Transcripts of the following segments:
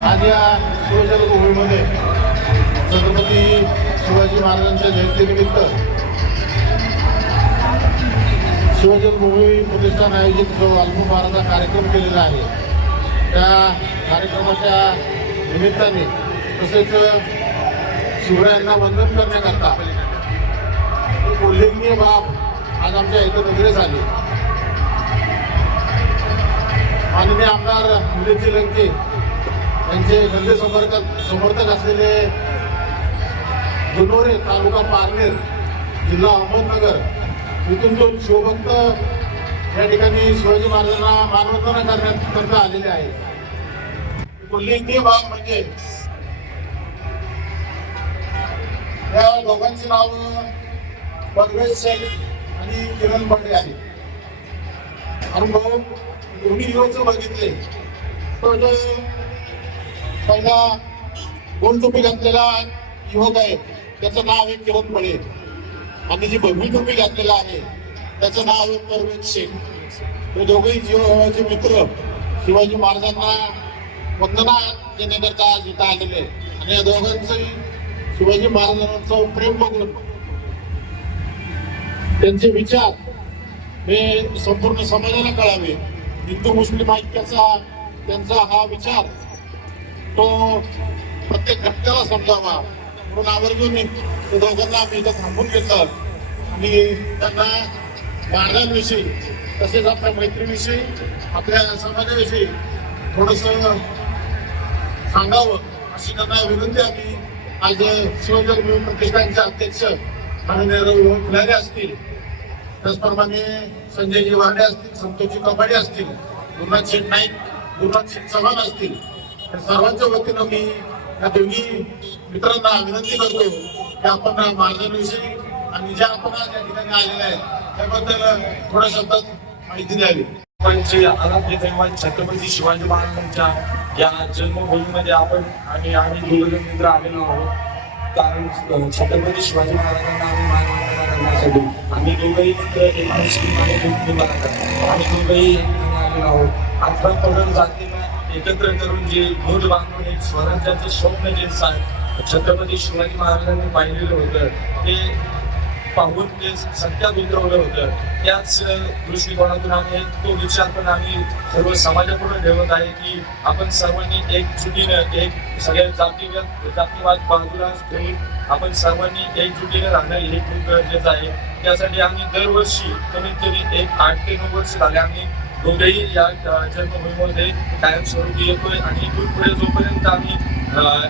आज या शिवजल कोविडमध्ये छत्रपती शिवाजी महाराजांच्या जयंतीनिमित्त शिवजन्मभूमी प्रतिष्ठान आयोजित जो अल्पभारता कार्यक्रम केलेला आहे त्या कार्यक्रमाच्या निमित्ताने तसेच शिवरायांना वंदन करण्याकरता एक उल्लेखनीय बाब आज आमच्या इथं नजरेस आली. माननीय आमदार निलेशजी लंके त्यांचे गंदे समर्थक समर्थक असलेले जुनोरे तालुका पारनेर जिल्हा अहमदनगर इथून दोन शिवभक्त या ठिकाणी शिवाजी महाराजांना मानवंदना करण्याकरता आलेले आहे उल्लेखनीय बाब म्हणजे या दोघांची नाव परवेश शेख आणि किरण पांडे आहे अनुभव दोन्ही युवक बघितले. तर पहिला गोलटोपी घातलेला युवक आहे त्याचं नाव आहे किरण बळे आणि जी भगवी टोपी घातलेला आहे त्याचं नाव आहे परवेज शेख. हे दोघेही जीवाचे मित्र शिवाजी महाराजांना वंदना देण्याकरता आज इथं आलेले आहे. आणि या दोघांचंही शिवाजी महाराजांचं प्रेम बघून त्यांचे विचार हे संपूर्ण समाजाला कळावे. हिंदू मुस्लिम ऐक्याचा त्यांचा हा विचार तो प्रत्येक घटकाला समजावा. म्हणून आवर्जून दोघांना आम्ही इथं थांबून घेतलं आणि त्यांना मार्गांविषयी तसेच आपल्या मैत्रीविषयी आपल्या समाजाविषयी थोडस सांगावं अशी त्यांना विनंती आम्ही आज शिवजन्मभूमी प्रतिष्ठानचे अध्यक्ष माननीय रवी फुलारे असतील. त्याचप्रमाणे संजयजी वाडे असतील संतोषजी कबाडे असतील गुरुनाथ शेठ नाईक गुरुनाथ शेठ चव्हाण असतील. सर्वांच्या वतीनं मी या दोन्ही मित्रांना विनंती करतो की आपण महाराजांविषयी आणि ज्या आपण आज या ठिकाणी आलेल्या आहेत त्याबद्दल थोड्या शब्दात माहिती द्यावी. आमचे आराध्य छत्रपती शिवाजी महाराजांच्या या जन्मभूमीमध्ये आपण आणि आम्ही दोघं मित्र आलेलो आहोत. कारण छत्रपती शिवाजी महाराजांना आम्ही मानवंदना करण्यासाठी आम्ही दोघंही एक मुस्लिम आणि एक हिंदू आम्ही आलेलो आहोत. आपण जातींना एकत्र करून जे गोड बांधून एक स्वराज्याचं स्वप्न जे छत्रपती शिवाजी महाराजांनी पाहिलेलं होतं ते पाहून ते सत्यात उतरवलं होतं. त्याच दृष्टिकोनातून आम्ही तो विचार पण आम्ही सर्व समाजापुढे ठेवत आहे की आपण सर्वांनी एकजुटीनं एक सगळ्या जातीवाद जातीवाद बाजूला ठेवून आपण सर्वांनी एकजुटीने राहणं हे खूप गरजेचं आहे. त्यासाठी आम्ही दरवर्षी कमीत कमी एक आठ ते नऊ वर्ष झाले आम्ही दोघेही या अ, जन्मभूमीमध्ये कायमस्वरूपी येतोय आणि इथून पुढे जोपर्यंत आम्ही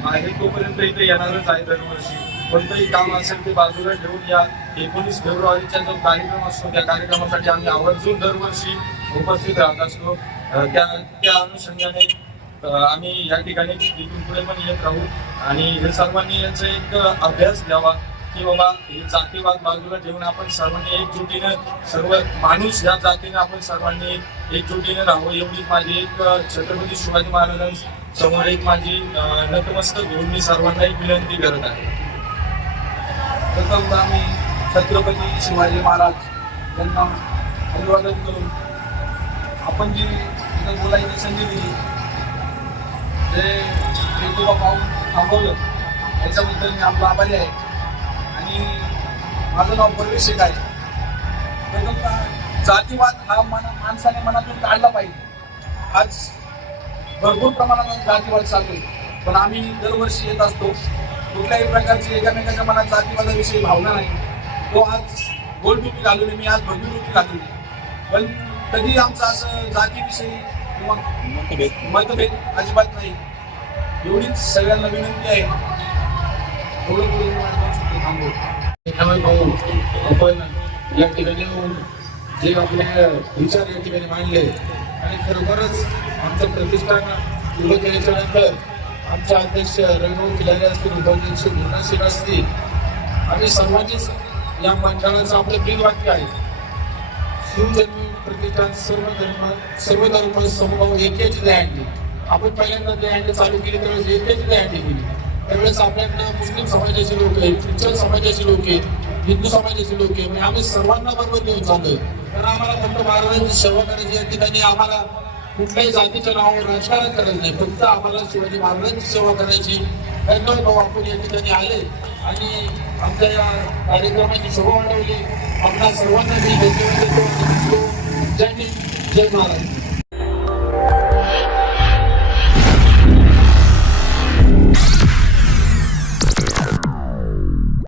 आहे तोपर्यंत इथे येणारच आहे दरवर्षी. कोणतंही काम असेल ते बाजूला ठेवून या एकोणीस फेब्रुवारीचा जो कार्यक्रम असतो त्या कार्यक्रमासाठी आम्ही आवर्जून दरवर्षी उपस्थित राहत असतो. त्या त्या अनुषंगाने आम्ही या ठिकाणी इथून पुढे पण येत राहू. आणि हे सर्वांनी याचा एक अभ्यास घ्यावा. की बाबा हे जातीवाद बाजूला ठेवून आपण सर्वांनी एकजुटीनं सर्व माणूस या जातीने आपण सर्वांनी एकजुटीने राहावं. एवढी माझी एक छत्रपती शिवाजी महाराजांसमोर एक माझी नतमस्तक घेऊन मी सर्वांना एक विनंती करत आहे. प्रथमदा आम्ही छत्रपती शिवाजी महाराज यांना अभिवादन करून आपण जी इथं बोलायची संधी दिली जे हेतुबा पाहून थांबवलं याच्याबद्दल मी आपला आभारी आहे. आणि माझं नाव परवेश शेख आहे. प्रथमतः जातीवाद हा मन माणसाने मनातून काढला पाहिजे. आज भरपूर प्रमाणात जातीवाद चालू आहे पण आम्ही दरवर्षी येत असतो. कुठल्याही प्रकारची एकामेकाच्या मनात जातीवादाविषयी भावना नाही. तो आज गोल टोपी घालून मी आज भरपूर टोपी घालून पण कधी आमचं असं जातीविषयी किंवा मतभेद. अजिबात नाही. एवढीच सगळ्यांना विनंती आहे. एवढं बोलून भाऊ आपण या ठिकाणी येऊन जे आपले विचार या ठिकाणी मांडले आणि खरोखरच आमचं प्रतिष्ठान उभं केल्याच्यानंतर आमचे अध्यक्ष रघुभाऊ खिलारे असतील उपाध्यक्ष गुरुनाशिक असतील आम्ही सर्वांनीच या मंडळाचं आपलं ब्रीद वाक्य आहे. शिवजन्म प्रतिष्ठान सर्व धर्म सर्व धर्म समभाव एकेच दहंडी आपण पहिल्यांदा दहंडी चालू केली त्यावेळेस एकेच दहंडी केली त्यावेळेस आपल्याकडं मुस्लिम समाजाचे लोक आहेत ख्रिश्चन समाजाचे लोक आहेत हिंदू समाजाचे लोक आहेत. म्हणजे आम्ही सर्वांना बरोबर घेऊन चाललोय. कारण आम्हाला फक्त महाराजांची सेवा करायची या ठिकाणी आम्हाला कुठल्याही जातीच्या नावावर राजकारण करायचं नाही. फक्त आम्हाला शिवाजी महाराजांची सेवा करायची धन्यवाद भाऊ आपण या ठिकाणी आले आणि आमच्या या कार्यक्रमाची शोभा वाढवली. आपल्या सर्वांना मी धन्यवाद देतो जय हिंद जय महाराज